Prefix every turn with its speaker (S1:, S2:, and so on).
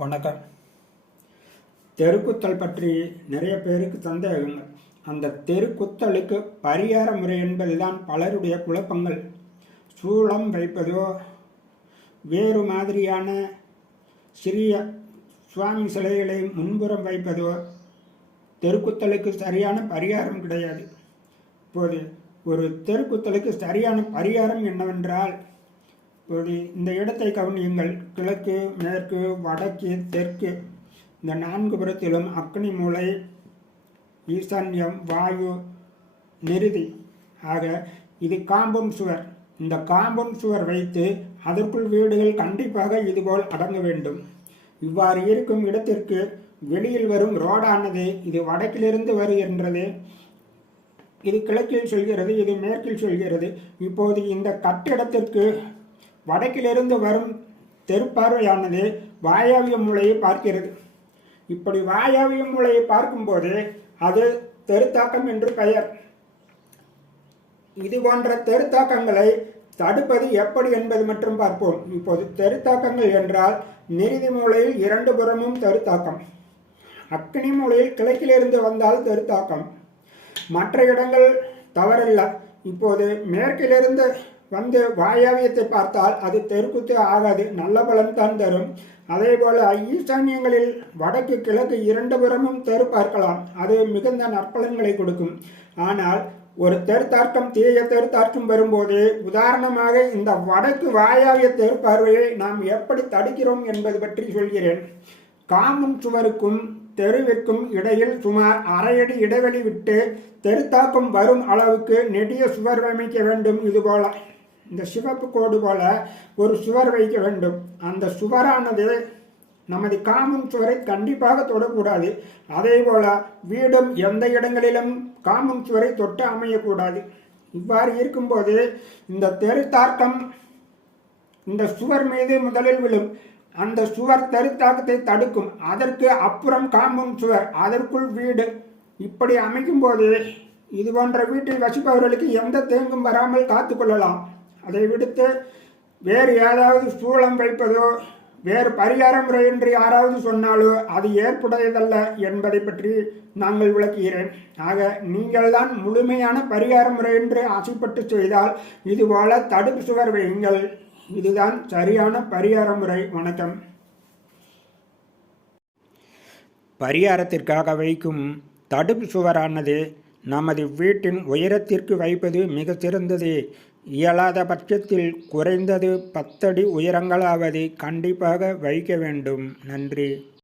S1: வணக்கம். தெருக்குத்தல் பற்றி நிறைய பேருக்கு சந்தேகங்கள். அந்த தெருக்குத்தலுக்கு பரிகார முறை என்பதுதான் பலருடைய குழப்பங்கள். சூளம் வைப்பதோ வேறு மாதிரியான சிறிய சுவாமி சிலைகளை முன்புறம் வைப்பதோ தெருக்குத்தலுக்கு சரியான பரிகாரம் கிடையாது. இப்போது ஒரு தெருக்குத்தலுக்கு சரியான பரிகாரம் என்னவென்றால் இப்போது இந்த இடத்தை கவனியுங்கள். கிழக்கு மேற்கு வடக்கு தெற்கு. இந்த நான்கு புறத்திலும் அக்னி மூலை ஈசான்யம் வாயு நெருதி. ஆக இது காம்பவுண்ட் சுவர். இந்த காம்பவுண்ட் சுவர் வைத்து அதற்குள் வீடுகள் கண்டிப்பாக இதுபோல் அடங்க வேண்டும். இவ்வாறு இருக்கும் இடத்திற்கு வெளியில் வரும் ரோடானது இது வடக்கிலிருந்து வருகின்றது. இது கிழக்கில் சொல்கிறது இது மேற்கில் சொல்கிறது. இப்போது இந்த கட்டிடத்திற்கு வடக்கிலிருந்து வரும் தெருப்பார்வையானது வாயாவிய மூலையை பார்க்கிறது. இப்படி வாயாவிய மூலையை பார்க்கும்போது அது தெருத்தாக்கம் என்று பெயர். இது போன்ற தெருத்தாக்கங்களை தடுப்பது எப்படி என்பது மட்டும் பார்ப்போம். இப்போது தெருத்தாக்கங்கள் என்றால் நிறுதி மூலையில் இரண்டு புறமும் தெருத்தாக்கம். அக்னி மூலையில் கிழக்கிலிருந்து வந்தால் தெருத்தாக்கம். மற்ற இடங்கள் தவறில்லை. இப்போது மேற்கிலிருந்து வந்து வாயாவியத்தை பார்த்தால் அது தெருக்குத்து ஆகாது நல்ல பலன் தான் தரும். அதே போல ஈசான்யங்களில் வடக்கு கிழக்கு இரண்டு புறமும் தெரு பார்க்கலாம். அது மிகுந்த நற்பலன்களை கொடுக்கும். ஆனால் ஒரு தெருத்தார்க்கம் தீய தெருத்தார்க்கம் வரும்போது உதாரணமாக இந்த வடக்கு வாயாவிய தெரு பார்வையை நாம் எப்படி தடுக்கிறோம் என்பது பற்றி சொல்கிறேன். காமன் சுவருக்கும் தெருவிற்கும் இடையில் சுமார் அரையடி இடைவெளி விட்டு தெருத்தாக்கம் வரும் அளவுக்கு நெடிய சுவர் அமைக்க வேண்டும். இதுபோல இந்த சிவப்பு கோடு போல ஒரு சுவர் வைக்க வேண்டும். அந்த சுவரானது நமது காமம் சுவரை கண்டிப்பாக தொடக்கூடாது. அதே போல வீடும் எந்த இடங்களிலும் காமம் சுவரை தொட்டு அமையக்கூடாது. இவ்வாறு இருக்கும்போது இந்த தெருத்தாக்கம் இந்த சுவர் மீது முதலில் விழும். அந்த சுவர் தெருத்தாக்கத்தை தடுக்கும். அதற்கு அப்புறம் காம்பவுண்ட் சுவர் அதற்குள் வீடு. இப்படி அமைக்கும் போது இது போன்ற வீட்டில் வசிப்பவர்களுக்கு எந்த தேங்கும் வராமல் காத்துக்கொள்ளலாம் அதை விடுத்து வேறு ஏதாவது சூழம் வைப்பதோ வேறு பரிகார முறை என்று யாராவது சொன்னாலோ அது ஏற்புடையதல்ல என்பதை பற்றி நாங்கள் விளக்குகிறேன். ஆக நீங்கள்தான் முழுமையான பரிகார முறை என்று ஆசைப்பட்டு செய்தால் இதுபோல தடுப்பு சுவர் வையுங்கள். இதுதான் சரியான பரிகார முறை. வணக்கம். பரிகாரத்திற்காக வைக்கும் தடுப்பு சுவரானது நமது வீட்டின் உயரத்திற்கு வைப்பது மிக சிறந்தது. இயலாத பட்சத்தில் குறைந்தது பத்தடி உயரங்களாவது கண்டிப்பாக வைக்க வேண்டும். நன்றி.